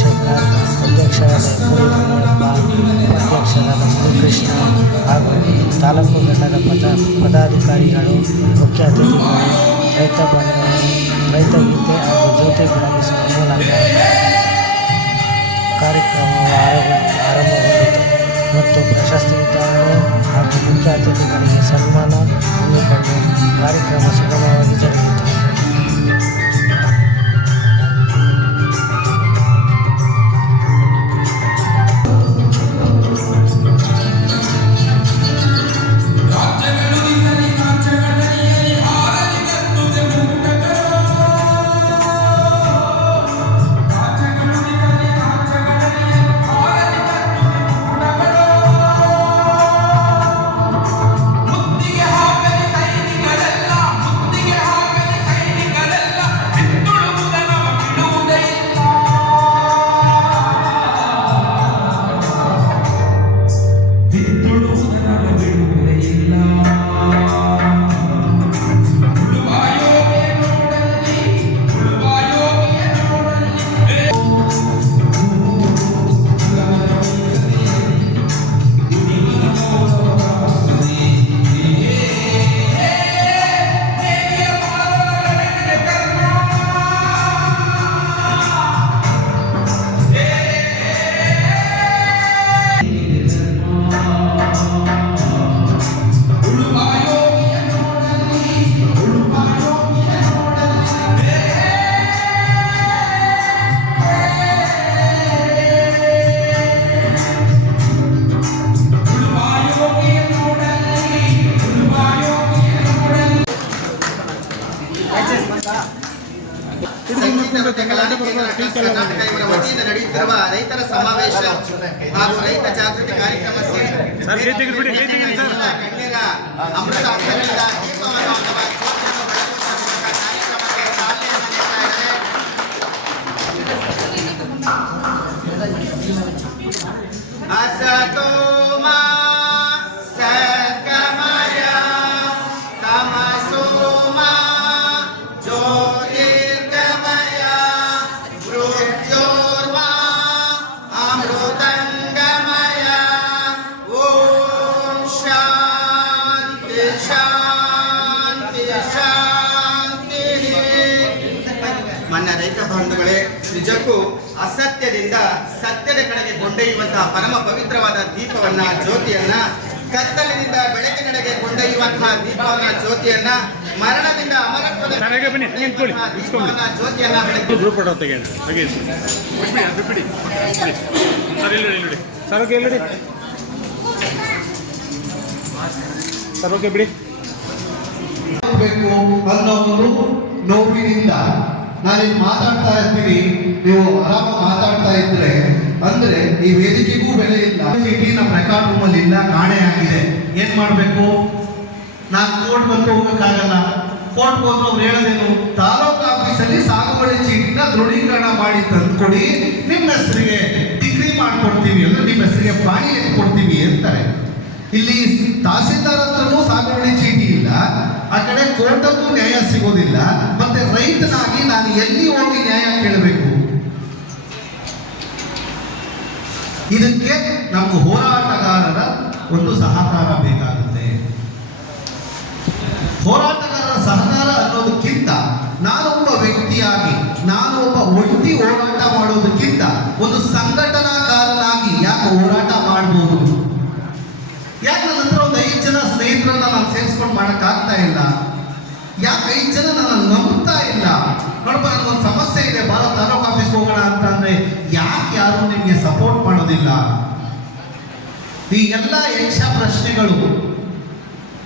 V Chandrashekhar ಅಧ್ಯಕ್ಷರಾದ ಎಬ್ಬರಿ ಮುನಿಯಪ್ಪ ಉಪಾಧ್ಯಕ್ಷರಾದ ಮುನಿಕೃಷ್ಣ ಹಾಗೂ ತಾಲೂಕು ಘಟಕದ ಪದ ಪದಾಧಿಕಾರಿಗಳು ಮುಖ್ಯ ಅತಿಥಿಗಳು ರೈತ ಬಂಧುಗಳು ರೈತ ಗೀತೆ ಹಾಗೂ ಜ್ಯೋತಿ ಬೆಳಗಿಸುವ ಮೂಲಕ ಕಾರ್ಯಕ್ರಮವು ಆರಂಭ ಆರಂಭಗೊಂಡಿತು ಮತ್ತು ಪ್ರಶಸ್ತಿ ವಿತರಣೆ ಹಾಗೂ ಮುಖ್ಯ ಅತಿಥಿಗಳಿಗೆ ಸನ್ಮಾನ ಹಮ್ಮಿಕೊಂಡು ಕಾರ್ಯಕ್ರಮ ಸುಗಮವಾಗಿ ಜರುಗಿತು ಮನ್ನ ರೈತ ಬಂಧುಗಳೇ ನಿಜಕ್ಕೂ ಅಸತ್ಯದಿಂದ ಸತ್ಯದ ಕಡೆಗೆ ಕೊಂಡೊಯ್ಯುವಂತಹ ಪರಮ ಪವಿತ್ರವಾದ ದೀಪವನ್ನ ಜ್ಯೋತಿಯನ್ನ ಕತ್ತಲಿನಿಂದ ಬೆಳಕಿನಡೆಗೆ ಕೊಂಡೊಯ್ಯುವಂತಹ ದೀಪವನ್ನ ಜ್ಯೋತಿಯನ್ನ ಮರಣದಿಂದ ಅಮರತ್ವದ ದೀಪವನ್ನ ಜ್ಯೋತಿಯನ್ನ ಬೆಳಕು ಬಿಡಿ ಬಿಡಿ ಬಿಡಿ. ಸರ್ ಇಲ್ಲಿ ನೋಡಿ ಸರ್ ಓಕೆ ಸರ್ ಓಕೆ ಬಿಡಿ. ಬೇಕು ಅನ್ನೋ ಒಂದು ನೋವಿನಿಂದ. ನಾನಿಲ್ಲಿ ಮಾತಾಡ್ತಾ ಇರ್ತೀನಿ. ನೀವು ಆರಾಮ ಮಾತಾಡ್ತಾ ಇದ್ರೆ, ಅಂದ್ರೆ ಈ ವೇದಿಕೆಗೂ ಬೆಲೆ ಇಲ್ಲ. ಸಿಟಿ ನಮ್ಮ ರೆಕಾರ್ಡ್ ರೂಮ್ ಅಲ್ಲಿ ಇಲ್ಲ, ಕಾಣೆ ಆಗಿದೆ. ಏನ್ ಮಾಡ್ಬೇಕು? ನಾನು ಕೋರ್ಟ್ ಬಂದು ಹೋಗಕ್ಕಾಗಲ್ಲ ಕೋರ್ಟ್ ಹೋದ್ರು ಅವ್ರು ಹೇಳೋದೇನು? ತಾಲೂಕು ಆಫೀಸಲ್ಲಿ ಸಾಗುವಳಿ ಚೀಟಿನ ದೃಢೀಕರಣ ಮಾಡಿ ತಂದ್ಕೊಡಿ. ನಿಮ್ಮ ಹೆಸರಿಗೆ ಡಿಗ್ರಿ ಮಾಡ್ಕೊಡ್ತೀವಿ ಅಂದ್ರೆ ನಿಮ್ಮ ಹೆಸರಿಗೆ ಪ್ರಾಣಿ ಎತ್ಕೊಡ್ತೀವಿ ಅಂತಾರೆ. ಇಲ್ಲಿ ತಹಸೀಲ್ದಾರ್ ಹತ್ರನೂ ಸಾಗುವಳಿ ಚೀಟಿ ಇಲ್ಲ. ಆ ಕಡೆ ಕೋರ್ಟಲ್ಲೂ ನ್ಯಾಯ ಸಿಗೋದಿಲ್ಲ, ಮತ್ತೆ ರೈತನಾಗಿ ನಾನು ಎಲ್ಲಿ ಹೋಗಿ ನ್ಯಾಯ ಕೇಳಬೇಕು? ಇದಕ್ಕೆ ನಮ್ಮ ಹೋರಾಟಗಾರರ ಒಂದು ಸಹಕಾರ ಬೇಕಾಗುತ್ತೆ. ಹೋರಾಟಗಾರರ ಸಹಕಾರ ಅನ್ನೋದಕ್ಕಿಂತ ನಾನೊಬ್ಬ ವ್ಯಕ್ತಿಯಾಗಿ ನಾನು ಒಬ್ಬ ಒಂಟಿ ಹೋರಾಟ ಮಾಡೋದಕ್ಕಿಂತ ಒಂದು ಸಂಘಟನಾಕಾರನಾಗಿ ನಾನು ಸೇರಿಸ್ಕೊಂಡು ಮಾಡೋಕ್ಕಾಗ್ತಾ ಇಲ್ಲ. ಯಾಕೆ? ಐದು ಜನ ನನ್ನ ನಂಬ್ತಾ ಇಲ್ಲ. ನೋಡಪ್ಪ ನನಗೊಂದು ಸಮಸ್ಯೆ ಇದೆ. ಬಾಲ ತಾಲೂಕು ಆಫೀಸ್ ಹೋಗೋಣ ಅಂತ ಅಂದ್ರೆ ಯಾಕೆ ಯಾರು ನಿಮಗೆ ಸಪೋರ್ಟ್ ಮಾಡೋದಿಲ್ಲ? ಈ ಎಲ್ಲ ಯಕ್ಷ ಪ್ರಶ್ನೆಗಳು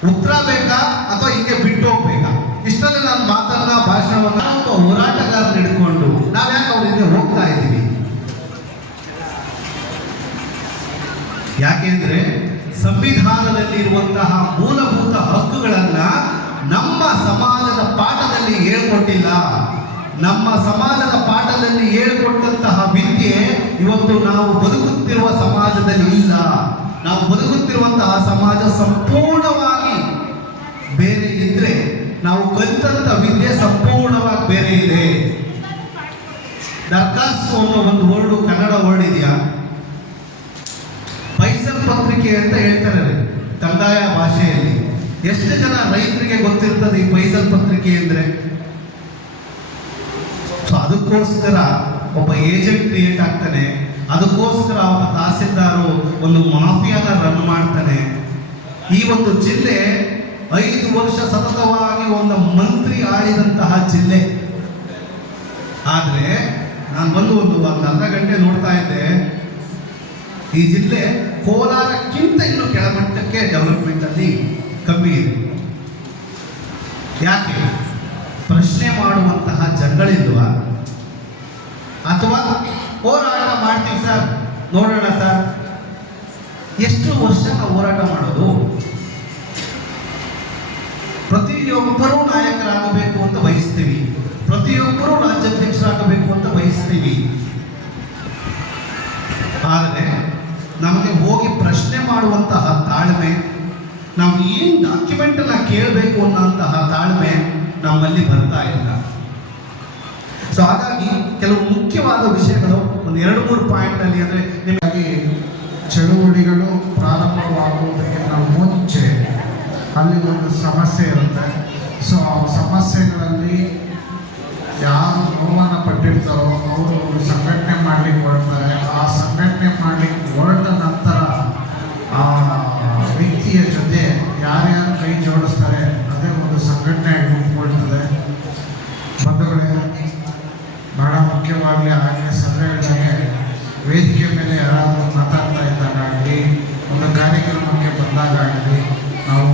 ಉತ್ತರ ಬೇಕಾ ಅಥವಾ ಹಿಂಗೆ ಬಿಟ್ಟು ಹೋಗ್ಬೇಕಾ? ಇಷ್ಟರಲ್ಲಿ ನಾನು ಮಾತನ್ನ, ಭಾಷಣವನ್ನ ಹೋರಾಟಗಾರ ಹಿಡ್ಕೊಂಡು ನಾವ್ಯಾಕೆ ಅವ್ರ ಹಿಂದೆ ಹೋಗ್ತಾ ಇದ್ದೀವಿ ಯಾಕೆಂದ್ರೆ ಸಂವಿಧಾನದಲ್ಲಿರುವಂತಹ ಮೂಲಭೂತ ಹಕ್ಕುಗಳನ್ನ ನಮ್ಮ ಸಮಾಜದ ಪಾಠದಲ್ಲಿ ಹೇಳ್ಕೊಟ್ಟಿಲ್ಲ. ನಮ್ಮ ಸಮಾಜದ ಪಾಠದಲ್ಲಿ ಹೇಳ್ಕೊಟ್ಟಂತಹ ವಿದ್ಯೆ ಇವತ್ತು ನಾವು ಬದುಕುತ್ತಿರುವ ಸಮಾಜದಲ್ಲಿ ಇಲ್ಲ. ನಾವು ಬದುಕುತ್ತಿರುವಂತಹ ಸಮಾಜ ಸಂಪೂರ್ಣವಾಗಿ ಬೇರೆ ಇದ್ರೆ, ನಾವು ಕಲಿತಂತ ವಿದ್ಯೆ ಸಂಪೂರ್ಣವಾಗಿ ಬೇರೆ ಖಲಾಸ್ ಅನ್ನೋ ಒಂದು ವರ್ಡು ಕನ್ನಡ ವರ್ಡ್ ಇದೆಯಾ? ಪೈಸಲ್ ಅಂತ ಹೇಳ್ತಾರೆ ಕಂದಾಯ ಭಾಷೆಯಲ್ಲಿ. ಎಷ್ಟು ಜನ ರೈತರಿಗೆ ಗೊತ್ತಿರ್ತದೆ ಈ ಪೈಸಲ್ ಪತ್ರಿಕೆ ಅಂದ್ರೆ? ಸೊ ಅದಕ್ಕೋಸ್ಕರ ಒಬ್ಬ ಏಜೆಂಟ್ ಕ್ರಿಯೇಟ್ ಆಗ್ತಾನೆ. ಅದಕ್ಕೋಸ್ಕರ ಒಬ್ಬ ತಹಸೀಲ್ದಾರು ಒಂದು ಮಾಫಿಯಾನ ರನ್ ಮಾಡ್ತಾನೆ. ಈ ಒಂದು ಜಿಲ್ಲೆ ಐದು ವರ್ಷ ಸತತವಾಗಿ ಒಂದು ಮಂತ್ರಿ ಆಳಿದಂತಹ ಜಿಲ್ಲೆ. ಆದ್ರೆ, ನಾನು ಬಂದು ಒಂದು ಒಂದು ಅರ್ಧ ಗಂಟೆ ನೋಡ್ತಾ ಇದ್ದೆ. ಈ ಜಿಲ್ಲೆ ಕೋಲಾರಕ್ಕಿಂತ ಇನ್ನು ಕೆಳಮಟ್ಟಕ್ಕೆ ಡೆವಲಪ್ಮೆಂಟ್ ಅಲ್ಲಿ ಕಮ್ಮಿ ಇದೆ. ಯಾಕೆ? ಪ್ರಶ್ನೆ ಮಾಡುವಂತಹ ಜನಗಳಿಲ್ವಾ? ಅಥವಾ ಹೋರಾಟ ಮಾಡ್ತೀವಿ ಸರ್, ನೋಡೋಣ ಸರ್. ಎಷ್ಟು ವರ್ಷ ಹೋರಾಟ ಮಾಡೋದು? ಪ್ರತಿಯೊಬ್ಬರೂ ನಾಯಕರಾಗಬೇಕು ಅಂತ ಬಯಸ್ತೀವಿ. ಪ್ರತಿಯೊಬ್ಬರೂ ರಾಜ್ಯಾಧ್ಯಕ್ಷರಾಗಬೇಕು ಅಂತ ಬಯಸ್ತೀವಿ ಆದರೆ ನಮಗೆ ಹೋಗಿ ಪ್ರಶ್ನೆ ಮಾಡುವಂತಹ ತಾಳ್ಮೆ, ನಾವು ಏನು ಡಾಕ್ಯುಮೆಂಟ್ ಅನ್ನ ಕೇಳಬೇಕು ಅನ್ನೋಂತಹ ತಾಳ್ಮೆ ನಮ್ಮಲ್ಲಿ ಬರ್ತಾ ಇಲ್ಲ. ಸೊ ಹಾಗಾಗಿ ಕೆಲವು ಮುಖ್ಯವಾದ ವಿಷಯಗಳು ಒಂದು ಎರಡು ಮೂರು ಪಾಯಿಂಟ್ ಅಲ್ಲಿ ಅಂದ್ರೆ ನಿಮಗೆ ಚಳುವಳಿಗಳು ಪ್ರಾರಂಭವಾಗುವುದಕ್ಕಿಂತ ಮುಂಚೆ ಅಲ್ಲಿ ಒಂದು ಸಮಸ್ಯೆ ಇರುತ್ತೆ. ಸೊ ಆ ಸಮಸ್ಯೆಗಳಲ್ಲಿ ಯಾರು ನೋವನ್ನು ಪಟ್ಟಿರ್ತಾರೋ ಅವರು ಸಂಘಟನೆ ಮಾಡ್ಲಿಕ್ಕೆ ಬರ್ತಾರೆ. ಆ ಸಂಘಟನೆ ಮಾಡ್ಲಿಕ್ಕೆ ಹೊರಟ ನಂತರ ಆ ವ್ಯಕ್ತಿಯ ಜೊತೆ ಯಾರ್ಯಾರು ಕೈ ಜೋಡಿಸ್ತಾರೆ ಅದೇ ಒಂದು ಸಂಘಟನೆ ರೂಪುಗೊಳ್ತದೆ ಬಂಧುಗಳೇ ಬಹಳ ಮುಖ್ಯವಾಗಿ ಆಗಲೇ ಸಭೆ ಹೇಳಿದಾಗೆ ವೇದಿಕೆ ಮೇಲೆ ಯಾರಾದರೂ ಮಾತಾಡ್ತಾ ಇದ್ದಾಗಲಿ ಒಂದು ಕಾರ್ಯಕ್ರಮಕ್ಕೆ ಬಂದಾಗಲಿ ನಾವು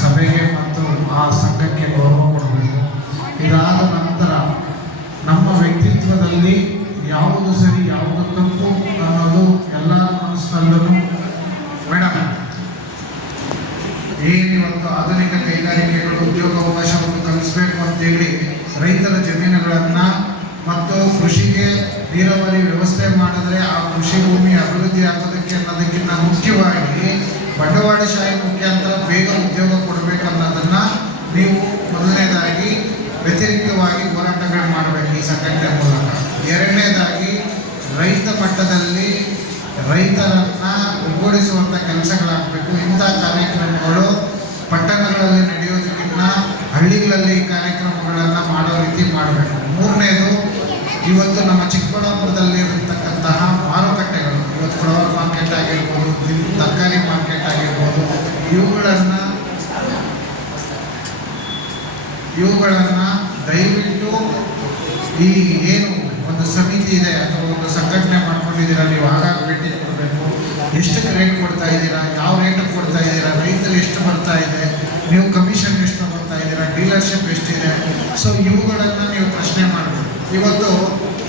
ಸಭೆಗೆ ಮತ್ತು ಆ ಸಂಘಕ್ಕೆ ಗೌರವ ಕೊಡಬೇಕು ಇದಾದ ನಂತರ ನಮ್ಮ ವ್ಯಕ್ತಿತ್ವದಲ್ಲಿ ಯಾವುದು ಸರಿ ಯಾವುದು ತಪ್ಪು ಅನ್ನೋದು ಎಲ್ಲ ಮನಸ್ಸಿನಲ್ಲೂ ಮೇಡಮ್ ಏನಿವತ್ತು ಆಧುನಿಕ ಕೈಗಾರಿಕೆಗಳು ಉದ್ಯೋಗಾವಕಾಶವನ್ನು ಕಲಿಸಬೇಕು ಅಂತೇಳಿ ರೈತರ ಜಮೀನುಗಳನ್ನ ಮತ್ತು ಕೃಷಿಗೆ ನೀರಾವರಿ ವ್ಯವಸ್ಥೆ ಮಾಡಿದ್ರೆ ಆ ಕೃಷಿ ಭೂಮಿ ಅಭಿವೃದ್ಧಿ ಆಗೋದಕ್ಕೆ ಅನ್ನೋದಕ್ಕಿಂತ ಮುಖ್ಯವಾಗಿ ಬಂಡವಾಳಶಾಹಿ ಮುಖಾಂತರ ಬೇಗ ಉದ್ಯೋಗ ಕೊಡಬೇಕು ಅನ್ನೋದನ್ನ ನೀವು ಮೊದಲನೇದಾಗಿ ವ್ಯತಿರಿಕ್ತವಾಗಿ ಹೋರಾಟಗಳು ಮಾಡಬೇಕು ಈ ಸಂಘಟನೆ ಮೂಲಕ. ಎರಡನೇದಾಗಿ ರೈತ ಮಟ್ಟದಲ್ಲಿ ರೈತರನ್ನ ಒಗ್ಗೂಡಿಸುವಂಥ ಕೆಲಸಗಳಾಗಬೇಕು. ಇಂಥ ಕಾರ್ಯಕ್ರಮಗಳು ಪಟ್ಟಣಗಳಲ್ಲಿ ನಡೆಯೋದಕ್ಕಿಂತ ಹಳ್ಳಿಗಳಲ್ಲಿ ಕಾರ್ಯಕ್ರಮಗಳನ್ನು ಮಾಡೋ ರೀತಿ ಮಾಡಬೇಕು. ಮೂರನೇದು, ಇವತ್ತು ನಮ್ಮ ಚಿಕ್ಕಬಳ್ಳಾಪುರದಲ್ಲಿ ಇರತಕ್ಕಂತಹ ಮಾರುಕಟ್ಟೆಗಳು ಇವತ್ತು ಫ್ಲವರ್ ಮಾರ್ಕೆಟ್ ಆಗಿರ್ಬೋದು ದಿನ- ತರಕಾರಿ ಮಾರ್ಕೆಟ್ ಆಗಿರ್ಬೋದು ಇವುಗಳನ್ನು ಇವುಗಳನ್ನು ದಯವಿಟ್ಟು ಈ ಏನು ಒಂದು ಸಮಿತಿ ಇದೆ ಅಥವಾ ಒಂದು ಸಂಘಟನೆ ಮಾಡ್ಕೊಂಡಿದ್ದೀರಾ ನೀವು ಆಗಾಗ ಭೇಟಿ ಕೊಡಬೇಕು ಎಷ್ಟು ರೇಟ್ ಕೊಡ್ತಾ ಇದ್ದೀರಾ ಯಾವ ರೇಟಿಗೆ ಕೊಡ್ತಾ ಇದ್ದೀರಾ ರೈತರು ಎಷ್ಟು ಬರ್ತಾ ಇದೆ ನೀವು ಕಮಿಷನ್ ಎಷ್ಟು ತಗೊಳ್ತಾ ಇದ್ದೀರಾ ಡೀಲರ್ಶಿಪ್ ಎಷ್ಟಿದೆ ಸೊ ಇವುಗಳನ್ನು ನೀವು ಪ್ರಶ್ನೆ ಮಾಡಬೇಕು ಇವತ್ತು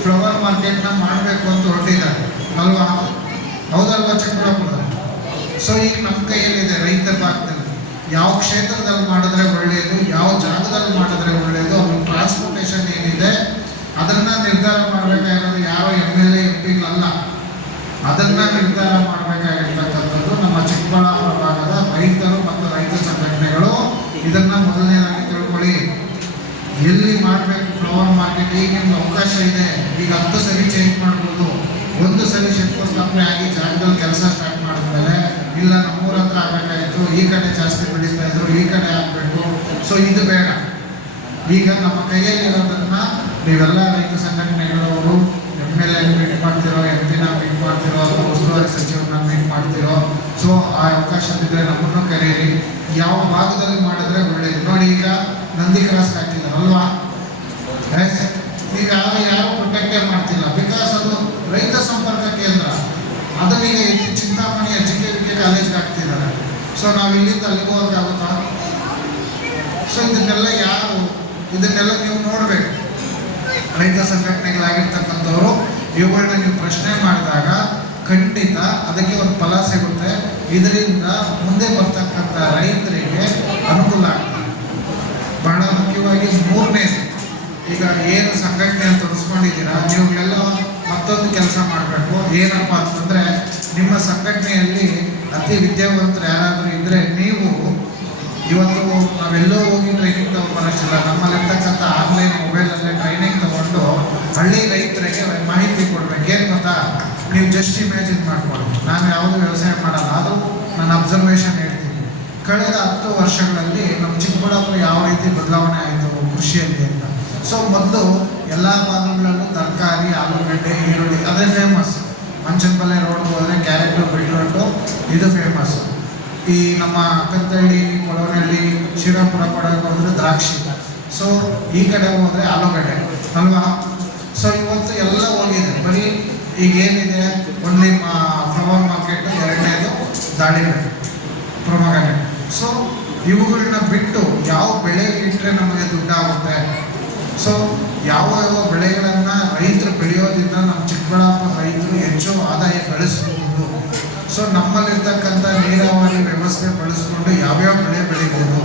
ಫ್ಲವರ್ ಮಾರ್ಕೆಟ್ನ ಮಾಡಬೇಕು ಅಂತ ಹೊರಟಿದ್ದಾರೆ ಅಲ್ವಾ ಹೌದಲ್ವಾ ಚಿಕ್ಕಬಳ್ಳಾಪುರದಲ್ಲಿ ಸೊ ಈಗ ನಮ್ಮ ಕೈಯಲ್ಲಿದೆ ರೈತರ ಭಾಗದಲ್ಲಿ ಯಾವ ಕ್ಷೇತ್ರದಲ್ಲಿ ಮಾಡಿದ್ರೆ ಒಳ್ಳೆಯದು, ಯಾವ ಜಾಗದಲ್ಲಿ ಮಾಡಿದ್ರೆ ಒಳ್ಳೆಯದು, ಅವ್ರ ಟ್ರಾನ್ಸ್ಪೋರ್ಟೇಷನ್ ಏನಿದೆ, ಅದನ್ನ ನಿರ್ಧಾರ ಮಾಡಬೇಕಾಗಿರೋದು ಯಾವ ಎಂ ಎಲ್ ಎ ಎಂ ಪಿಗಳಲ್ಲ ಅದನ್ನ ನಿರ್ಧಾರ ಮಾಡಬೇಕಾಗಿರ್ತಕ್ಕಂಥದ್ದು ನಮ್ಮ ಚಿಕ್ಕಬಳ್ಳಾಪುರ ಭಾಗದ ರೈತರು ಮತ್ತು ರೈತ ಸಂಘಟನೆಗಳು ಇದನ್ನ ಮೊದಲನೇದಾಗಿ ತಿಳ್ಕೊಳ್ಳಿ. ಎಲ್ಲಿ ಮಾಡಬೇಕು ಫ್ಲವರ್ ಮಾರ್ಕೆಟ್ ಈಗ ನಿಮ್ಗೆ ಅವಕಾಶ ಇದೆ? ಈಗ ಹತ್ತು ಸರಿ ಚೇಂಜ್ ಮಾಡ್ಬೋದು. ಒಂದು ಸರಿ ಶಂಕುಸ್ಥಾಪನೆ ಆಗಿ ಜಾಗದಲ್ಲಿ ಕೆಲಸ ಸ್ಟಾರ್ಟ್ ಮಾಡಿದ್ಮೇಲೆ ಇಲ್ಲ ನಮ್ಮೂರ ಹತ್ರ ಆಗಬೇಕಾಗಿತ್ತು, ಈ ಕಡೆ ಜಾಸ್ತಿ ಬೆಳೀತಾ ಇದ್ರು ಈ ಕಡೆ ಆಗಬೇಕು ಸೊ ಇದು ಬೇಡ. ಈಗ ನಮ್ಮ ಕೈಯಲ್ಲಿ ಕೈಯಲ್ಲಿರೋದನ್ನ ನೀವೆಲ್ಲ ರೈತ ಸಂಘಟನೆಗಳವರು, ಎಂ ಎಲ್ ಎ ಮೀಟ್ ಮಾಡ್ತಿರೋ, ಎಂ ಪಿನ ಮೀಟ್ ಮಾಡ್ತಿರೋ, ಅಥವಾ ಉಸ್ತುವಾರಿ ಸಚಿವರನ್ನ ಮೀಟ್ ಮಾಡ್ತಿರೋ, ಸೊ, ಆ ಅವಕಾಶ ಬಿದ್ದರೆ ನಮ್ಮನ್ನು ಕರೆಯಿರಿ. ಯಾವ ಭಾಗದಲ್ಲಿ ಮಾಡಿದ್ರೆ ಒಳ್ಳೆಯದು ನೋಡಿ, ಈಗ ನಂದಿ ಕ್ರಾಸ್ ಹಾಕ್ತಿದಾರಲ್ವಾ ಎಸ್ ಈಗ ಯಾರು ಯಾರು ಪ್ರೊಟೆಕ್ಟೇ ಮಾಡ್ತಿಲ್ಲ ಬಿಕಾಸ್ ಅದು ರೈತ ಸಂಪರ್ಕ ಕೇಂದ್ರ ಅದನ್ನೀಗ ಇಲ್ಲಿ Chintamani H K V K ಕಾಲೇಜ್ಗೆ ಹಾಕ್ತಿದ್ದಾರೆ ಸೊ ನಾವು ಇಲ್ಲಿಂದ ಅಲ್ಲಿಗೆ ಹೋಗೋಕ್ಕಾಗುತ್ತಾ ಸೊ ಇದನ್ನೆಲ್ಲ ಯಾರು ಇದನ್ನೆಲ್ಲ ನೀವು ನೋಡಬೇಕು ರೈತ ಸಂಘಟನೆಗಳಾಗಿರ್ತಕ್ಕಂಥವ್ರು ಇವುಗಳನ್ನ ನೀವು ಪ್ರಶ್ನೆ ಮಾಡಿದಾಗ ಖಂಡಿತ ಅದಕ್ಕೆ ಒಂದು ಫಲ ಸಿಗುತ್ತೆ ಇದರಿಂದ ಮುಂದೆ ಬರ್ತಕ್ಕಂಥ ರೈತರಿಗೆ ಅನುಕೂಲ ಆಗ್ತದೆ. ಬಹಳ ಮುಖ್ಯವಾಗಿ ಮೂರನೇ ಈಗ ಏನು ಸಂಘಟನೆ ಅಂತ ತರಿಸ್ಕೊಂಡಿದ್ದೀರಾ ನೀವುಗಳೆಲ್ಲ ಮತ್ತೊಂದು ಕೆಲಸ ಮಾಡಬೇಕು. ಏನಪ್ಪ ಅಂತಂದರೆ, ನಿಮ್ಮ ಸಂಘಟನೆಯಲ್ಲಿ ಅತಿ ವಿದ್ಯಾವಂತರು ಯಾರಾದರೂ ಇದ್ದರೆ ನೀವು ಇವತ್ತು ನಾವೆಲ್ಲೋ ಹೋಗಿ ಟ್ರೈನಿಂಗ್ ತಗೊಂಡ್ಬರೋಷ್ಟಿಲ್ಲ ನಮ್ಮಲ್ಲಿರ್ತಕ್ಕಂಥ ಆನ್ಲೈನ್ ಮೊಬೈಲಲ್ಲೇ ಟ್ರೈನಿಂಗ್ ತಗೊಂಡು ಹಳ್ಳಿ ಜಸ್ಟ್ ಇಮ್ಯಾಜಿನ್ ಮಾಡ್ಕೊಳ್ಳಿ. ನಾನು ಯಾವುದೂ ವ್ಯವಸಾಯ ಮಾಡಲ್ಲ ಅದು ನನ್ನ ಅಬ್ಸರ್ವೇಷನ್ ಹೇಳ್ತೀನಿ. ಕಳೆದ ಹತ್ತು ವರ್ಷಗಳಲ್ಲಿ ನಮ್ಮ ಚಿಕ್ಕಬಳ್ಳಾಪುರ ಯಾವ ರೀತಿ ಬದಲಾವಣೆ ಆಯಿತು ಕೃಷಿಯಲ್ಲಿ ಅಂತ. ಸೊ ಮೊದಲು ಎಲ್ಲ ಭಾಗಗಳಲ್ಲೂ ತರಕಾರಿ, ಆಲೂಗಡ್ಡೆ, ಈರುಳ್ಳಿ, ಅದೇ ಫೇಮಸ್ ಮಂಚನಪಲ್ಲೆ ರೋಡ್ಗೆ ಹೋದರೆ ಕ್ಯಾರೆಟು ಬೀಟ್ರೋಟು ಇದು ಫೇಮಸ್ ಈ ನಮ್ಮ ಕತ್ತಳ್ಳಿ ಕೊಳವನಹಳ್ಳಿ ಶಿರಾಪುರ ಕೊಡಗೆ ಹೋದರೆ ದ್ರಾಕ್ಷಿ. ಸೊ ಈ ಕಡೆ ಹೋದರೆ ಆಲೂಗಡ್ಡೆ. ಅಲ್ವಾ? ಸೊ ಇವತ್ತು ಎಲ್ಲ ಹೋಗಿದೆ. ಬರೀ ಈಗ ಏನಿದೆ ಒನ್ಲಿ ಫ್ಲವರ್ ಮಾರ್ಕೆಟ್ ಎರಡನೇದು ದಾಳಿಂಬೆ ಪ್ರೊಮಗನೆ ಸೊ ಇವುಗಳನ್ನ ಬಿಟ್ಟು ಯಾವ ಬೆಳೆ ಇಟ್ಟರೆ ನಮಗೆ ದುಡ್ಡಾಗುತ್ತೆ? ಸೊ ಯಾವ ಯಾವ ಬೆಳೆಗಳನ್ನು ರೈತರು ಬೆಳೆಯೋದ್ರಿಂದ ನಮ್ಮ ಚಿಕ್ಕಬಳ್ಳಾಪುರ ರೈತರು ಹೆಚ್ಚು ಆದಾಯ ಗಳಿಸಬಹುದು ಸೊ ನಮ್ಮಲ್ಲಿರ್ತಕ್ಕಂಥ ನೀರಾವರಿ ವ್ಯವಸ್ಥೆ ಬಳಸ್ಕೊಂಡು ಯಾವ್ಯಾವ ಬೆಳೆ ಬೆಳಿಬೋದು?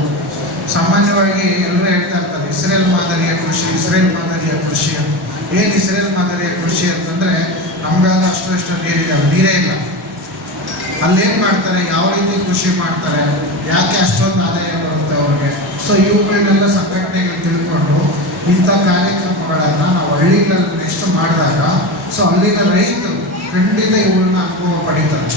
ಸಾಮಾನ್ಯವಾಗಿ ಎಲ್ಲರೂ ಹೇಳ್ತಾ ಇರ್ತಾರೆ, ಇಸ್ರೇಲ್ ಮಾದರಿಯ ಕೃಷಿ, ಇಸ್ರೇಲ್ ಮಾದರಿಯ ಕೃಷಿ ಅಂತ. ಏನು ಇಸ್ರೇಲ್ ಮಾದರಿಯ ಕೃಷಿ ಅಂತಂದರೆ ನಮ್ಗಾದ ಅಷ್ಟು ನೀರಿದೆ ನೀರೇ ಇಲ್ಲ. ಅಲ್ಲೇನು ಮಾಡ್ತಾರೆ, ಯಾವ ರೀತಿ ಕೃಷಿ ಮಾಡ್ತಾರೆ, ಯಾಕೆ ಅಷ್ಟೊಂದು ಆದಾಯ ಬರುತ್ತೆ ಅವ್ರಿಗೆ? ಸೊ ಇವುಗಳನ್ನೆಲ್ಲ ಸಂಘಟನೆಗಳು ತಿಳ್ಕೊಂಡು ಇಂಥ ಕಾರ್ಯಕ್ರಮಗಳನ್ನು ನಾವು ಹಳ್ಳಿಗಳಲ್ಲಿ ನೆಕ್ಸ್ಟ್ ಮಾಡಿದಾಗ ಸೊ ಅಲ್ಲಿನ ರೈತರು ಖಂಡಿತ ಇವುಗಳನ್ನ ಅನುಭವ ಪಡಿತಾರೆ.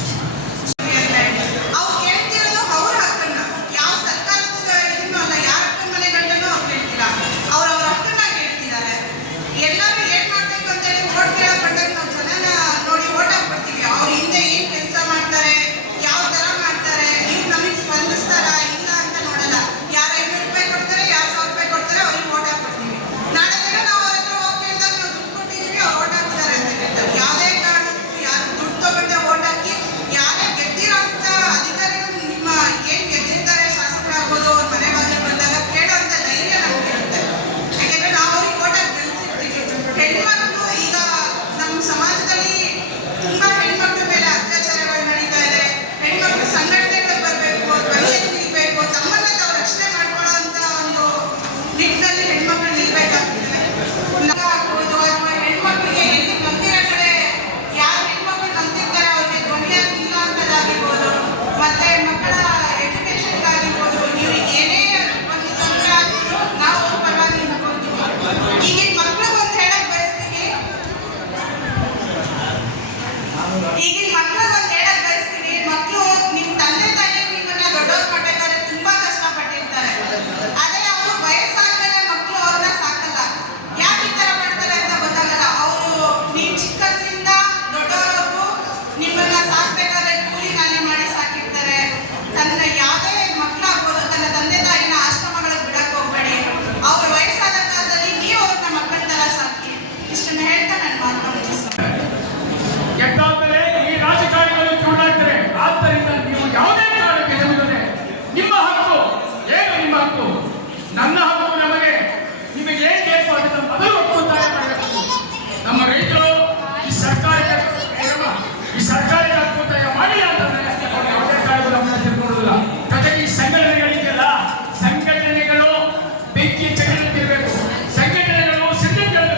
ಬೆಂಕಿ ಚಕ್ರತಿರ್ಬೇಕು ಸಂಘಟನೆಗಳು ಸಿದ್ಧತೆಗಳು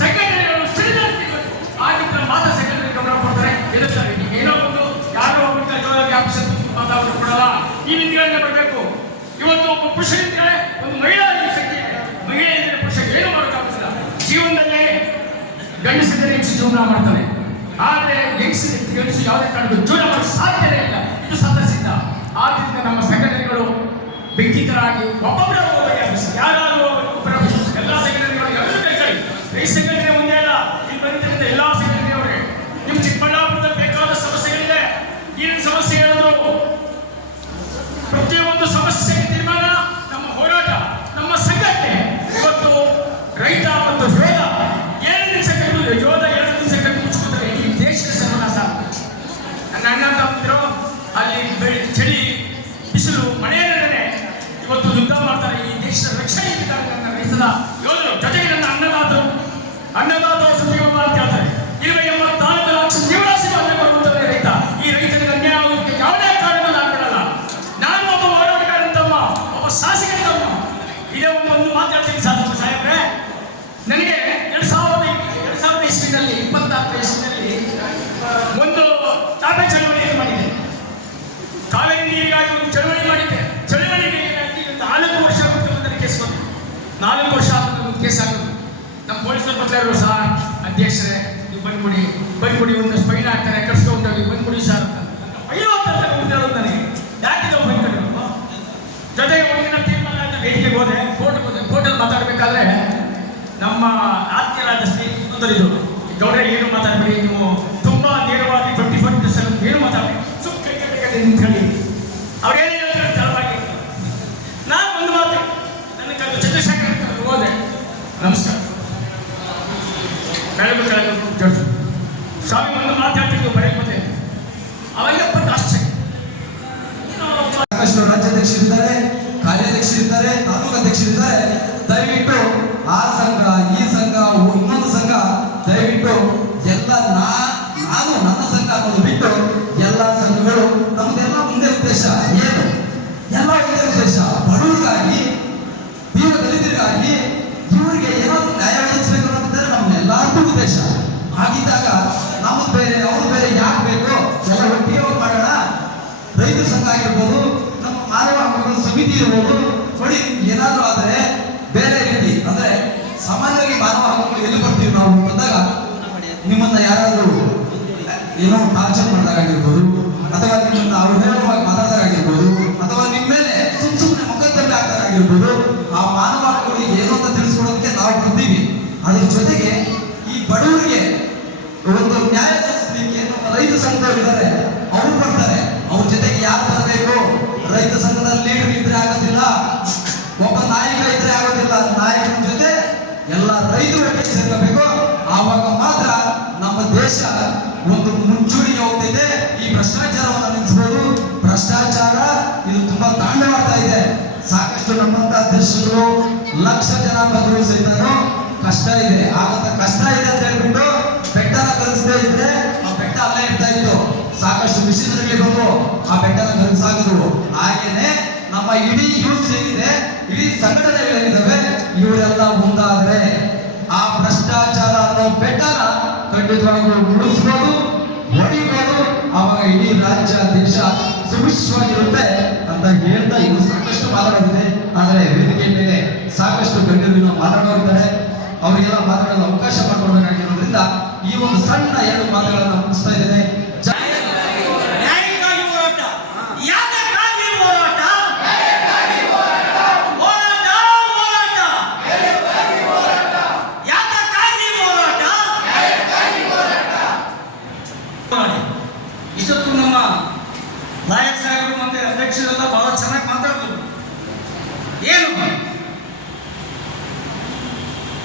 ಸಂಘಟನೆಗಳು ಸಿದ್ಧತೆಗಳು ಆಗಿದ್ದ ಮಾತ್ರ ಸಂಘಟನೆ ಗಮನ ಕೊಡ್ತಾರೆ. ಇರುತ್ತಾರೆ. ಏನೋ ಒಂದು ಯಾರೋ ಒಬ್ಬ ಜೋರ ವ್ಯಾಪಿಸಿದ್ದು ಮಾತಾಡೋದು ಕೊಡಲ್ಲ. ಈ ನಿಂದಿಗಳನ್ನ ಬರಬೇಕು ಇವತ್ತು ಒಬ್ಬ ಪುರುಷ ಒಂದು ಮಹಿಳಾ ಶಕ್ತಿ ಮಹಿಳೆ ಎಂದರೆ ಪುರುಷ ಏನು ಮಾಡೋಕ್ಕಾಗುತ್ತಿಲ್ಲ ಜೀವನದಲ್ಲೇ ಗಂಡಸಿದ್ರೆ ಹೆಚ್ಚು ಜೀವನ ಮಾಡ್ತಾರೆ ಆದರೆ ಹೆಂಗಸು ಗಂಡಸು ಯಾವುದೇ ಕಾರಣಕ್ಕೂ ಜೀವನ ಮಾಡಲು ಸಾಧ್ಯನೇ ಇಲ್ಲ. ಇದು ಸಂತಸಿದ್ದ ಆದ್ರಿಂದ ನಮ್ಮ ಸಂಘಟನೆಗಳು ಬೆಂಕಿತರಾಗಿ ಒಬ್ಬೊಬ್ಬರ ಯಾರು ಒಬ್ಬರ ಹೋದೆ ಕೋರ್ಟ್ ಕೋರ್ಟಲ್ಲಿ ಮಾತಾಡಬೇಕಾದ್ರೆ ನಮ್ಮ ಆತ್ಮೀಯರಾದ ಸ್ನೇಹಿತರು ಗೌಡ್ರೆ ಏನು ಮಾತಾಡಬೇಡಿ ನೀವು ಬೇರೆ, ಅವ್ರು ಬೇರೆ ಯಾಕೆ ಬೇಕು, ಎಲ್ಲ ಒಟ್ಟಿಗೆ ಮಾಡೋಣ. ರೈತ ಸಂಘ ಆಗಿರ್ಬೋದು, ನಮ್ಮ ಮಾನವ ಹಕ್ಕುಗಳ ಸಮಿತಿ ಇರ್ಬೋದು ನೋಡಿ ಏನಾದರೂ ಆದರೆ ಬೇರೆ ರೀತಿ, ಅಂದ್ರೆ ಸಾಮಾನ್ಯವಾಗಿ ಮಾನವ ಹಕ್ಕುಗಳು ಎಲ್ಲಿ ಬರ್ತೀವಿ ನಾವು ಬಂದಾಗ, ನಿಮ್ಮನ್ನ ಯಾರಾದರೂ ಏನೋ ಟಾರ್ಚರ್ ಮಾಡಿದಾಗಿರ್ಬೋದು ಅಥವಾ ನಿಮ್ಮನ್ನ ಅವಹೇಳವಾಗಿ ಹೇಳುವಾಗ ಮಾತಾಡಿದಾಗಿರ್ಬೋದು ಅಥವಾ ನಿಮ್ಮ ಮೇಲೆ ಸುಮ್ ಸುಮ್ಮನೆ ಮೊಕದ್ದಮೆ ಆಗ್ದಾಗಿರ್ಬೋದು ಆ ಮಾನವ ಹಕ್ಕುಗಳಿಗೆ ಏನು ಅಂತ ತಿಳಿಸ್ಕೊಡೋದಕ್ಕೆ ನಾವು ಬರ್ತೀವಿ ಅದ್ರ ಜೊತೆಗೆ ನಮ್ಮಂತ ಅಧ್ಯಕ್ಷರು ಲಕ್ಷ ಜನ ಸಹಿತನು ಕಷ್ಟ ಇದೆ. ಆಗಂತ ಕಷ್ಟ ಇದೆ ಅಂತ ಹೇಳ್ಬಿಟ್ಟು ಬೆಟ್ಟನ ಕಲಿಸದೇ ಇದ್ರೆ ಆ ಬೆಟ್ಟ ಅಲ್ಲೇ ಇರ್ತಾ ಇತ್ತು. ಸಾಕಷ್ಟು ಮಿಷಿನರಿ ಬಂದು ಆ ಬೆಟ್ಟನ ಕಲಿಸಾಗಿದ್ರು ಹಾಗೇನೆ ನಮ್ಮ ಇಡೀ ಯೂಸ್ ಏನಿದೆ ಇಡೀ ಸಂಘಟನೆಗಳೇನಿದಾವೆ ಇವರೆಲ್ಲ ಮುಂದಾದ್ರೆ ಆ ಭ್ರಷ್ಟಾಚಾರ ಅನ್ನೋ ಬೆಟ್ಟನ ಖಂಡಿತವಾಗ್ಲೂ ಉಳಿಸ್ಬೋದು ಹೊಡಿಬೋದು. ಅವಾಗ ಇಡೀ ರಾಜ್ಯ ದೇಶ ಸುಭಿಕ್ಷವಾಗಿರುತ್ತೆ. ಅಂತ ಹೇಳ್ತಾ ಇನ್ನು ಸಾಕಷ್ಟು ಮಾತಾಡೋದಿದೆ. ಆದರೆ ವೇದಿಕೆ ಮೇಲೆ ಸಾಕಷ್ಟು ಗಣ್ಯರು ಮಾತಾಡೋರಿದ್ದಾರೆ ಅವರಿಗೆಲ್ಲ ಮಾತಾಡಲು ಅವಕಾಶ ಮಾಡಿಕೊಡ್ಬೇಕಾಗಿರೋದ್ರಿಂದ ಈ ಒಂದು ಸಣ್ಣ ಎರಡು ಮಾತುಗಳನ್ನು ಮುಗಿಸ್ತಾ ಇದ್ದೇನೆ ಜ- ನ್ಯಾಯಕ್ಕಾಗಿ ಹೋರಾಟ ಯಾತಕ್ಕಾಗಿ ಹೋರಾಟ ಹೋರಾಟ ಹೋರಾಟ ಯಾತಕ್ಕಾಗಿ ಹೋರಾಟ ಹೋರಾಡಿ. ಇಷ್ಟೊತ್ತು ನಮ್ಮ ನಾಯಕ್ ಸಾಹೇಬರು ಮತ್ತೆ ಅಧ್ಯಕ್ಷರೆಲ್ಲ ಬಹಳ ಚೆನ್ನಾಗಿ ಮಾತಾಡಿದ್ರು ಏನು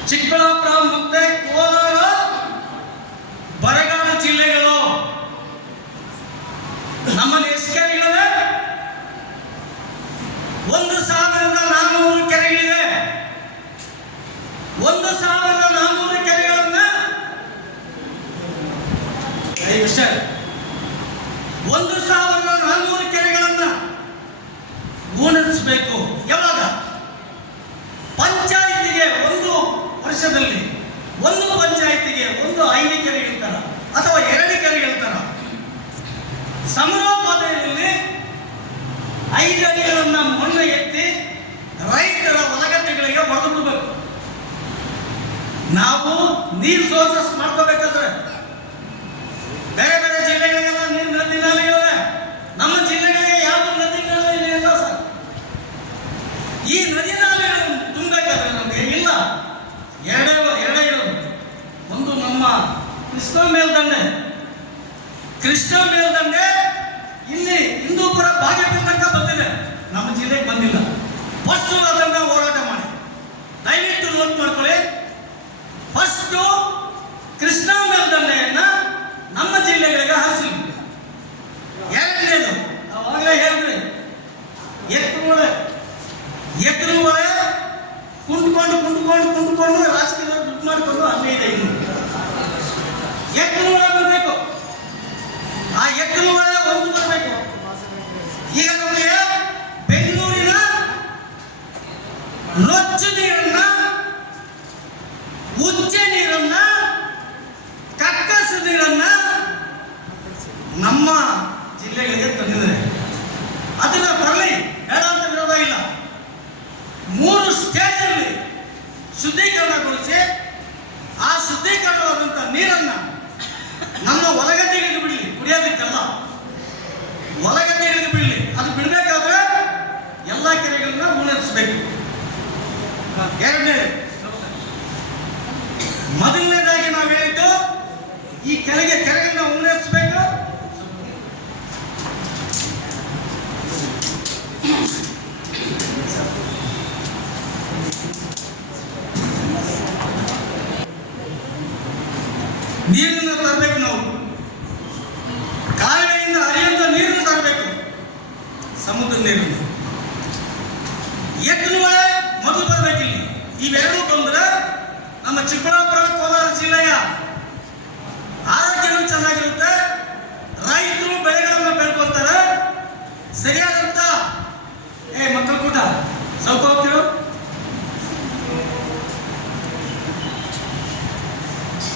ಚಿಕ್ಕಬಳ್ಳಾಪುರ ಮತ್ತೆ ಕೋಲಾರ ಬರಗಾಲ ಜಿಲ್ಲೆಗಳು ನಮ್ಮಲ್ಲಿ ಎಷ್ಟು ಕೆರೆಗಳಿವೆ ಒಂದು ಸಾವಿರದ ನಾನ್ನೂರು ಕೆರೆಗಳಿವೆ ಒಂದು ಸಾವಿರದ ನಾನ್ನೂರು ಕೆರೆಗಳನ್ನ ಐ ವಿಷಯ ಒಂದು ಸಾವಿರದ ನಾನ್ನೂರು ಕೆರೆಗಳನ್ನ ಉಣಿಸ್ಬೇಕು ಯಾವಾಗ ಪಂಚಾಯಿತಿಗೆ ಒಂದು ವರ್ಷದಲ್ಲಿ ಒಂದು ಪಂಚಾಯಿತಿಗೆ ಒಂದು ಐದು ಕೆರೆ ಇರ್ತಾರ ಅಥವಾ ಎರಡು ಕೆರೆ ಇರ್ತಾರ ಸಮರೋಪಾದಿಯಲ್ಲಿ ಐದು ಅಡಿಗಳನ್ನ ಮಣ್ಣು ಎತ್ತಿ ರೈತರ ಹೊಡೆದು ಬಿಡಬೇಕು. ನಾವು ನೀರು ಸೋರ್ಸಸ್ ಮಾಡ್ಕೋಬೇಕಾದ್ರೆ ಬೇರೆ ಬೇರೆ ಜಿಲ್ಲೆಗಳಿಗೆಲ್ಲ ನೀರು ನದಿ ನಮ್ಮ ಜಿಲ್ಲೆಗಳಿಗೆ ಯಾವ ನದಿ ನಾಲೆ ಇಲ್ಲ ಸರ್. ಈ ನದಿ ನಾಲೆಗಳನ್ನು ತುಂಬಬೇಕಾದ್ರೆ ನಮಗೆ ಇಲ್ಲ. ಎರಡೇ ಎರಡೇ ಒಂದು ನಮ್ಮ ಕೃಷ್ಣ ಮೇಲ್ದಂಡೆ. ಕೃಷ್ಣ ಮೇಲ್ದಂಡೆ ಇಲ್ಲಿ ಹಿಂದೂಪುರ ಬಾಗೇಪುರ ತನಕ ಬಂದಿದೆ. ನಮ್ಮ ಜಿಲ್ಲೆಗೆ ಬಂದಿಲ್ಲ. ಫಸ್ಟ್ ಅದನ್ನ ಹೋರಾಟ ಮಾಡಿ. ದಯವಿಟ್ಟು ನೋಟ್ ಮಾಡ್ಕೊಳ್ಳಿ. ಫಸ್ಟು ಕೃಷ್ಣ ಮೇಲ್ದಂಡೆಯನ್ನ ನಮ್ಮ ಜಿಲ್ಲೆಗಳಿಗೆ ಹಾಸಿ ಎರಡನೇದು, ಅವಾಗಲೇ ಹೇಳಿದ್ರಿ. ಎತ್ತುಗಳೇ ಎತ್ತುಗಳೇ ಕುಂಟ್ಕೊಂಡು ಕುಂಟ್ಕೊಂಡು ಕುಂಟ್ಕೊಂಡು ರಾಜಕೀಯ ದುಡ್ಡು ಮಾಡಿಕೊಂಡು ಅಲ್ಲೇ ಇದೆ ಇನ್ನು. ಎತ್ತುಗಳ ಬರಬೇಕು ಆ ಎತ್ತುಗಳ ಒಂದು ಈಗ ನಮಗೆ ಬೆಂಗಳೂರಿನ ರೊಚ್ಚ ನೀರನ್ನ, ಉಚ್ಚ ನೀರನ್ನ, ಕಕ್ಕಸ ನೀರನ್ನ ನಮ್ಮ ಜಿಲ್ಲೆಗಳಿಗೆ ತಂದಿದ್ದಾರೆ. ಅದನ್ನ ತರಲಿ, ಬೇಡ ಅಂತ ವಿರೋಧ ಇಲ್ಲ. ಮೂರು ಸ್ಟೇಜಲ್ಲಿ ಶುದ್ಧೀಕರಣಗೊಳಿಸಿ, ಆ ಶುದ್ಧೀಕರಣವಾದಂಥ ನೀರನ್ನ ನಮ್ಮ ಹೊಲಗದ್ದೆಗಳಿಗೆ ಬಿಡಲಿ, ಕುಡಿಯೋದಕ್ಕೆಲ್ಲ. ಹೊಲಗದ್ದೆಗಳಿಗೆ ಬಿಡಲಿ. ಎಲ್ಲ ಕೆರೆಗಳನ್ನ ಮುನ್ನಡೆಸಬೇಕು. ಎರಡನೇ ಮೊದಲನೇದಾಗಿ ನಾವು ಹೇಳಿದ್ದು ಈ ಕೆಳಗೆ ಕೆರೆಗಳನ್ನ ಉಳಿಸಬೇಕು ನೀರನ್ನು ತರಬೇಕು ನಾವು ಕಾಲುವೆಯಿಂದ ಹರಿಯುವಂತ ನೀರನ್ನು ತರಬೇಕು ಸಮುದ್ರ ನೀರನ್ನು ಎತ್ತಿನ ಹೊಳೆ ಮೊದಲು ಬರಬೇಕಿಲ್ಲಿ ಇವೆರಡೂ ಬಂದ್ರೆ ನಮ್ಮ ಚಿಕ್ಕಬಳ್ಳಾಪುರ ಕೋಲಾರ ಜಿಲ್ಲೆಯ ಆರೋಗ್ಯನೂ ಚೆನ್ನಾಗಿರುತ್ತೆ ರೈತರು ಬೆಳೆಗಳನ್ನು ಬೆಳ್ಕೊಳ್ತಾರೆ ಸರಿಯಾದಂತ ಏ ಮಕ್ಕಳು ಕೂಟ ಸ್ವಲ್ಪ ಹೋಗ್ತೀವಿ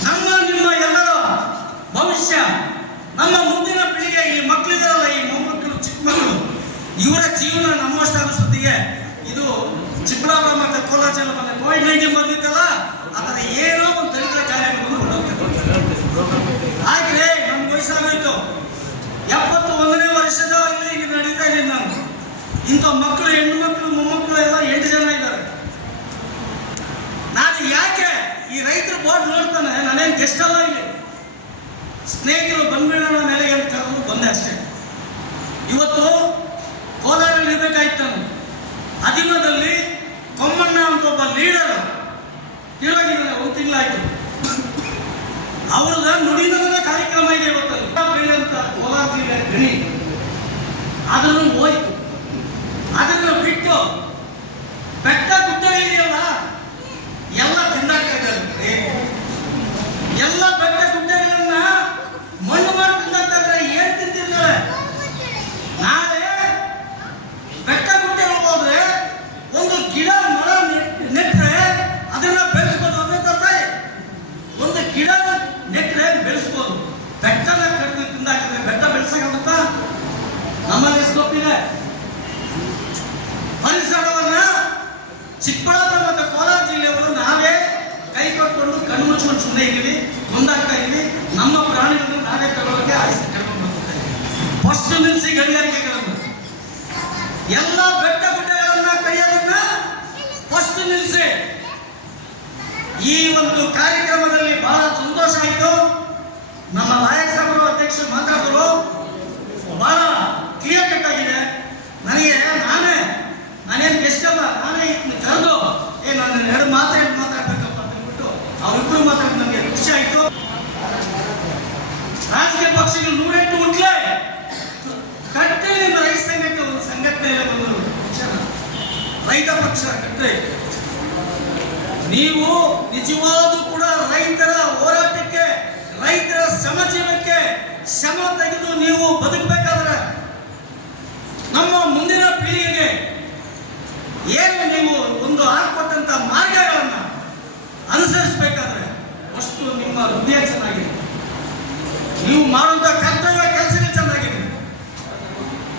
ನಮ್ಮ ನಿಮ್ಮ ಎಲ್ಲರ ಭವಿಷ್ಯ ನಮ್ಮ ಮುಂದಿನ ಪೀಳಿಗೆ ಈ ಮಕ್ಕಳಿದಾರಲ್ಲ ಈ ಮೊಮ್ಮಕ್ಕಳು ಚಿಕ್ಕ ಮಕ್ಕಳು ಇವರ ಜೀವನ ನಮ್ಮಷ್ಟಾಗುತ್ತಿಗೆ ಇದು ಚಿಕ್ಕಬಳ್ಳಾಪುರ ಮತ್ತೆ ಕೋಲಾರ ಜಿಲ್ಲೆ ಮತ್ತೆ ಕೋವಿಡ್ ನೈನ್ಟೀನ್ ಬಂದಿತ್ತಲ್ಲ? ಅದರ ಏನೋ ಒಂದು ದಲಿತರ ಕಾರ್ಯಕ್ರಮ ಆದ್ರೆ ನಮ್ಗೆ ವಯಸ್ಸಾಗೋಯ್ತು. ಎಪ್ಪತ್ತು ಒಂದನೇ ವರ್ಷದ ಈಗ ನಡೀತಾ ಇದ್ದೀನಿ ನಾನು ಇಂಥ ಮಕ್ಕಳು, ಹೆಣ್ಣು ಮಕ್ಕಳು, ಮೊಮ್ಮಕ್ಕಳು ಎಲ್ಲ ಎಂಟು ಜನ ಇದ್ದಾರೆ. ನಾನು ಯಾಕೆ ಈ ರೈತರ ಬೋರ್ಡ್ ನೋಡ್ತಾನೆ? ನಾನೇನು ಗೆಸ್ಟ್ ಅಲ್ಲ ಇಲ್ಲಿ. ಸ್ನೇಹಿತರು ಬಂದ್ಬಿಡೋಣ ಮೇಲೆ ಕರೆದು ಬಂದೆ ಅಷ್ಟೇ. ಇವತ್ತು ಕೋಲಾರಲ್ಲಿ ಇರಬೇಕಾಯ್ತು ನಾನು ಅದಿಮದಲ್ಲಿ ಕೊಮ್ಮಣ್ಣ ಅಂತ ಒಬ್ಬ ಲೀಡರ್ ತಿರುವಾಗಿದ್ದಾನೆ ಒಂದು ತಿಂಗಳಾಯ್ತು. ಅವ್ರದ ನುಡಿನಗರ ಕಾರ್ಯಕ್ರಮ ಇದೆ ಇವತ್ತಲ್ಲಿ. ಬೆಳೆಯಂತ ಕೋಲಾರ ಜಿಲ್ಲೆ ಗಣಿ. ಅದನ್ನು ಹೋಯ್ತು. ಅದನ್ನು ಬಿಟ್ಟು ಬೆಟ್ಟ ಗುಡ್ಡಗಳಿದೆಯಲ್ಲ, ಎಲ್ಲ ತಿಂದಾಕ್ತಾ ಇದ್ದಾರೆ ಎಲ್ಲ ಬೆಟ್ಟ ಗುಡ್ಡಗಳನ್ನ ಮಣ್ಣು ಮಾಡಿ ತಿಂದಾಕ್ತಾ ಇದ್ದಾರೆ ಏನ್ ತಿಂತಿದ್ದಾರೆ ನಾಳೆ ಬೆಟ್ಟ ಗುಡ್ಡಗಳು ಹೋದ್ರೆ ಒಂದು ಗಿಡ ಮರ ನೆಟ್- ನೆಟ್ರೆ ಅದನ್ನ ಬೆಳೆಸ್ಬೋದು ಅನ್ನೋ ತರ್ತಾರೆ ಒಂದು ಗಿಡ ನೆಟ್ರೆ ಬೆಳೆಸ್ಬೋದು ಬೆಟ್ಟನ ಕಡಿದು ತಿಂದಾಕಿದ್ರೆ ಬೆಟ್ಟ ಬೆಳೆಸಕ್ಕಾಗುತ್ತಾ ನಮ್ಮಲ್ಲಿ ಸ್ಕೋಪ್ ಇದೆ ಪರಿಸರವನ್ನ ಚಿಕ್ಕಬಳ್ಳಾಪುರ ಮತ್ತು ಕೋಲಾರ ಜಿಲ್ಲೆಯವರು ನಾವೇ ಕೈ ಕೊಟ್ಕೊಂಡು ಕಣ್ಣು ಮುಚ್ಕೊಂಡು ಸುಮ್ಮನೆ ಇದ್ದೀವಿ ಮುಂದಾಗ್ತಾ ಇದ್ದೀವಿ ನಮ್ಮ ಪ್ರಾಣಿಗಳನ್ನು ನಾವೇ ತಗೊಳ್ಳೋಕೆ ಆಯ್ಸಿ ಕರ್ಕೊಂಡು ಬರ್ತಾ ಇದ್ದೀವಿ ಫಸ್ಟ್ ನಿಲ್ಲಿಸಿ ಗಣಿಗಾರಿಕೆಗಳನ್ನು ಎಲ್ಲ ಬೆಟ್ಟ ಗುಡ್ಡಗಳನ್ನ ಕೈಯೋದನ್ನ ಫಸ್ಟ್ ನಿಲ್ಲಿಸಿ ಈ ಒಂದು ಕಾರ್ಯಕ್ರಮದಲ್ಲಿ ಬಹಳ ಸಂತೋಷ ಆಯಿತು ನಮ್ಮ ನಾಯಕ ಸಭಾ ಅಧ್ಯಕ್ಷರು ಮಾತಾಡಿದ್ರು ಬಹಳ ಕ್ಲಿಯರ್ ಕಟ್ ಆಗಿದೆ ನನಗೆ ನಾನೇ ನಾನೇನು ಗೆಸ್ಟ್ ಅಲ್ಲ ನಾನೇ ಇದನ್ನ ಕರೆದು ಏ ನಾನು ಎರಡು ಮಾತಾಡಿ ಮಾತಾಡ್ಬೇಕಪ್ಪ ಅಂತ ಅಂದ್ಬಿಟ್ಟು ಅವರಿಬ್ಬರು ಮಾತಾಡಿ ನನಗೆ ಖುಷಿ ಆಯಿತು ರಾಜಕೀಯ ಪಕ್ಷಗಳು ನೂರೆಂಟು ಉಂಟ್ಲೆ ಕಟ್ಟೆ ನಿಮ್ಮ ರೈತ ಸಂಘಕ್ಕೆ ಒಂದು ಸಂಘಟನೆ ಬಂದರು ರೈತ ಪಕ್ಷ ಕಟ್ಟೆ ನೀವು ನಿಜವಾದ ಕೂಡ ರೈತರ ಹೋರಾಟಕ್ಕೆ, ರೈತರ ಸಮಜೀವಕ್ಕೆ ಶ್ರಮ ತೆಗೆದು ನೀವು ಬದುಕಬೇಕಾದ್ರೆ ನಮ್ಮ ಮುಂದಿನ ಪೀಳಿಗೆಗೆ ಏನು ನೀವು ಒಂದು ಹಾಕೊಟ್ಟಂತ ಮಾರ್ಗಗಳನ್ನ ಅನುಸರಿಸಬೇಕಾದ್ರೆ ಅಷ್ಟು ನಿಮ್ಮ ಹೃದಯ ಚೆನ್ನಾಗಿದೆ. ನೀವು ಮಾಡುವಂತ ಕರ್ತವ್ಯ ಕೆಲಸಗಳು ಚೆನ್ನಾಗಿದೆ.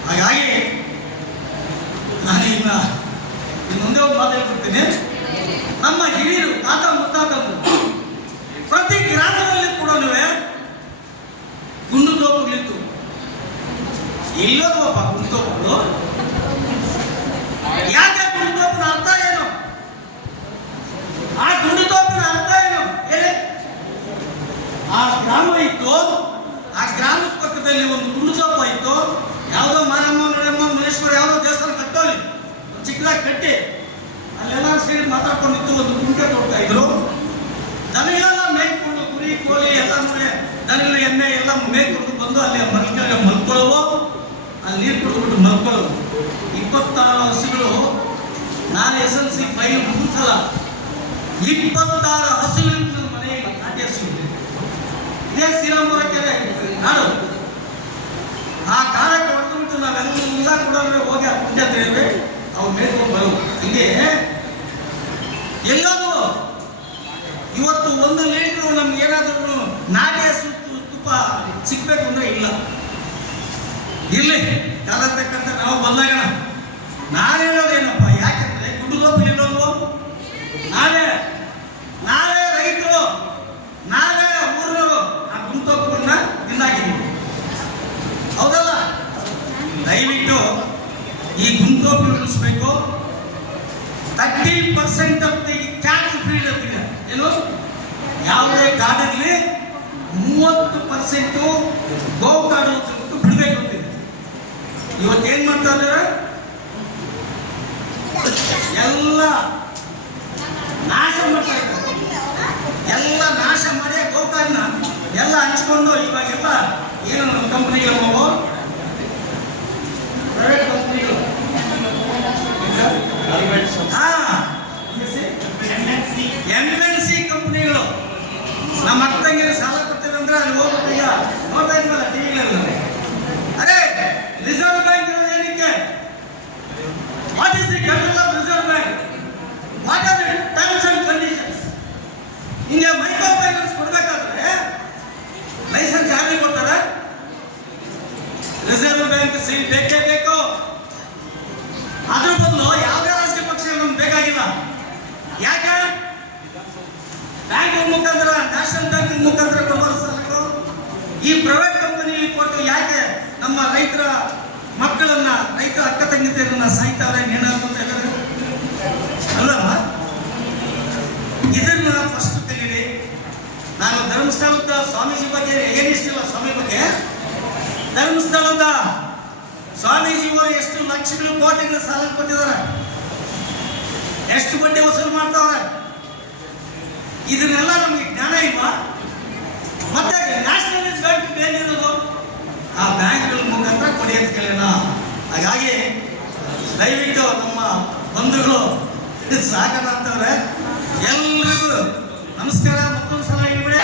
ಹಾಗಾಗಿ ನಾನು ಇನ್ನೊಂದೇ ಒಂದು ಮಾತು ಹೇಳ್ಬಿಡ್ತೀನಿ ನಮ್ಮ ಹಿರಿಯರು, ತಾತ ಮುತ್ತಾತರು ಪ್ರತಿ ಗ್ರಾಮದಲ್ಲಿ ಕೂಡ ಗುಂಡು ತೋಪುಗಳಿತ್ತು. ಇಲ್ಲೋದಪ್ಪ ಗುಂಡು ತೋಪುಗಳು. ಯಾಕೆ ಗುಂಡು ತೋಪಿನ ಅರ್ಥ ಏನು? ಆ ಗುಂಡು ತೋಪಿನ ಅರ್ಥ ಏನು? ಹೇಳಿ. ಆ ಗ್ರಾಮ ಇತ್ತು, ಆ ಗ್ರಾಮದ ಪಕ್ಕದಲ್ಲಿ ಒಂದು ಗುಂಡು ತೋಪ ಇತ್ತು. ಯಾವುದೋ ಮಾರಮ್ಮ ಮುನೇಶ್ವರ, ಯಾವುದೋ ದೇವಸ್ಥಾನ ಕಟ್ಟೋಲಿ. ಚಿಕ್ಕದಾಗಿ ಕಟ್ಟಿ. ಅಲ್ಲೆಲ್ಲ ಸೇರಿ ಮಾತಾಡ್ಕೊಂಡಿತ್ತು ಒಂದು ಕುಂಟೆ ತೋಡ್ತಾ ಇದ್ರು. ದನಗಳೆಲ್ಲ ಮೇಯ್ಕೊಂಡು ಕುರಿ, ಕೋಳಿ, ಎಲ್ಲ ದನಗಳ ಎಣ್ಣೆ ಎಲ್ಲ ಮೇಯ್ಕೊಂಡು ಬಂದು ಅಲ್ಲಿ ಮಲ್ಕೆಳಗೆ ಮಲ್ಕೊಳ್ಳೋವು? ಅಲ್ಲಿ ನೀರು ಕುಡಿದ್ಬಿಟ್ಟು ಮಲ್ಕೊಳ್ಳೋವು? ಇಪ್ಪತ್ತಾರು ಹಸುಗಳು, ನಾನು ಎಸ್ ಎಲ್ ಸಿ ಫೈಲ್ ಮುಗಿಸಲ್ಲ ಇಪ್ಪತ್ತಾರು ಹಸುಗಳು ನನ್ನ ಮನೆಯಲ್ಲಿ ನಾಟಿ ಹಸುಗಳು ಇದೇ ಶ್ರೀರಾಮಪುರ ಕೆರೆ, ನಾಡು. ಆ ಕಾಲಕ್ಕೆ ಹೊಡೆದ್ಬಿಟ್ಟು ನಾವೆಲ್ಲ ಕೂಡ ಹೋಗಿ ಆ ಕುಂಟೆ ಹತ್ರ ಅವ್ರು ಮೇಲ್ಕೊಂಡು ಬರೋ ಹಿಂಗೆ ಎಲ್ಲದು ಇವತ್ತು ಒಂದು ಲೀಟ್ರು ನಮ್ಗೆ ಏನಾದರೂ ನಾಟಿ ಸುತ್ತು, ತುಪ್ಪ ಸಿಗ್ಬೇಕು ಅಂದ್ರೆ ಇಲ್ಲ. ಇರ್ಲಿ ಕಾಲ ನಾವು ಬಂದಾಗ ನಾನು ಹೇಳೋದೇನಪ್ಪ, ಯಾಕಂದ್ರೆ ದುಡ್ಡು ಇರೋದು ನಾವೇ ನಾವೇ ರೈತರು, ನಾವೇ ಊರವರು ಆ ಗುಂತೊಪ್ಪನ್ನ ಇಲ್ಲಾಗಿದ್ದೀವಿ ಹೌದಲ್ಲ? ದಯವಿಟ್ಟು ಈ ಗುಂತೋಪಿ ಉಳಿಸ್ಬೇಕು. Thirty percent of the cattle field ಏನು ಯಾವುದೇ ಕಾಡಿರ್ಲಿ ಮೂವತ್ತು ಪರ್ಸೆಂಟು ಗೋವು ಕಾಡು ಬಿಡಬೇಕು ಅಂತಿದೆ ಇವತ್ತು ಏನ್ ಮಾಡ್ತಾ ಇದ್ದಾರೆ? ಎಲ್ಲ ನಾಶ ಮಾಡ್ತಾ ಇದ್ದಾರೆ. ಎಲ್ಲ ನಾಶ ಮಾಡಿ ಗೋಕಾಡನ್ನ ಎಲ್ಲ ಹಂಚ್ಕೊಂಡು ಇವಾಗೆಲ್ಲ ಏನು ಕಂಪ್ನಿಗಳು ಅವು ಪ್ರೈವೇಟ್ ಕಂಪ್ನಿಗಳು ಎಂ ಎನ್ ಸಿ ಕಂಪ್ನಿಗಳು ನಮ್ಮ ಅಕ್ಕಂಗೆ ಸಾಲ ಕೊಡ್ತೇವೆ ಅಲ್ಲಿ ಹೋಗ್ಬಿಟ್ಟು ಈಗ ನೋಡ್ತಾ ಇದ್ವಲ್ಲ ಟಿವಿಗಳಲ್ಲಿ ಅರೆ ರಿಸರ್ವ್ ಬ್ಯಾಂಕ್ ಇರೋದು ಏನಕ್ಕೆ? What is the capital of reserve bank what are the terms and conditions ಹಿಂಗೆ ಮೈಕ್ರೋ ಫೈನಾನ್ಸ್ ಕೊಡಬೇಕಾದ್ರೆ ಲೈಸೆನ್ಸ್ ಯಾರಿಗೆ ಕೊಡ್ತಾರೆ? ರಿಸರ್ವ್ ಬ್ಯಾಂಕ್ ಸೀಲ್ ಬೇಕೇ ಬೇಕು? ಅದ್ರ ಬದಲು ಯಾವುದೇ ರಾಜಕೀಯ ಪಕ್ಷ ನಮ್ಗೆ ಬೇಕಾಗಿಲ್ಲ. ಯಾಕೆ? ಬ್ಯಾಂಕ್ ಮುಖಾಂತರ, ನ್ಯಾಷನಲ್ ಬ್ಯಾಂಕ್ ಮುಖಾಂತರ ವ್ಯವಹರಿಸಬೇಕು. ಈ ಪ್ರೈವೇಟ್ ಕಂಪನಿ ಕೊಟ್ಟು ಯಾಕೆ ನಮ್ಮ ರೈತರ ಮಕ್ಕಳನ್ನ ರೈತರ ಅಕ್ಕ ತಂಗಿತರನ್ನ ಸಾಯ್ತಾವ್ರೆ ಏನಾಗುತ್ತೆ ಅಲ್ಲಮ್ಮ ಇದನ್ನ ಫಸ್ಟ್ ತೆಗೀರಿ ನಾನು ಧರ್ಮಸ್ಥಳದ ಸ್ವಾಮೀಜಿ ಬಗ್ಗೆ ಏನಿಷ್ಟಿಲ್ಲ ಸ್ವಾಮಿ ಬಗ್ಗೆ? ಧರ್ಮಸ್ಥಳದ ಸ್ವಾಮೀಜಿಯವರು ಎಷ್ಟು ಲಕ್ಷಗಳು ಕೋಟಿಗಳು ಸಾಲ ಕೊಟ್ಟಿದ್ದಾರೆ. ಎಷ್ಟು ಬಡ್ಡಿ ವಸೂಲು ಮಾಡ್ತಾವ್ರೆ ಇದನ್ನೆಲ್ಲ ನಮಗೆ ಜ್ಞಾನ ಇಲ್ವಾ? ಮತ್ತೆ ನ್ಯಾಷನಲೈಸ್ ಬ್ಯಾಂಕ್ ಏನಿರೋದು ಆ ಬ್ಯಾಂಕ್ಗಳ ಮುಖಾಂತರ ಕೊಡಿ ಅಂತ ಕೇಳೋಣ. ಹಾಗಾಗಿ ದಯವಿಟ್ಟು ನಮ್ಮ ಬಂಧುಗಳು ಸಾಕಣ ಅಂತವ್ರೆ. ಎಲ್ರಿಗೂ ನಮಸ್ಕಾರ ಮತ್ತೊಂದು ಸಲ ಹೇಳ್ಬಿಡಿ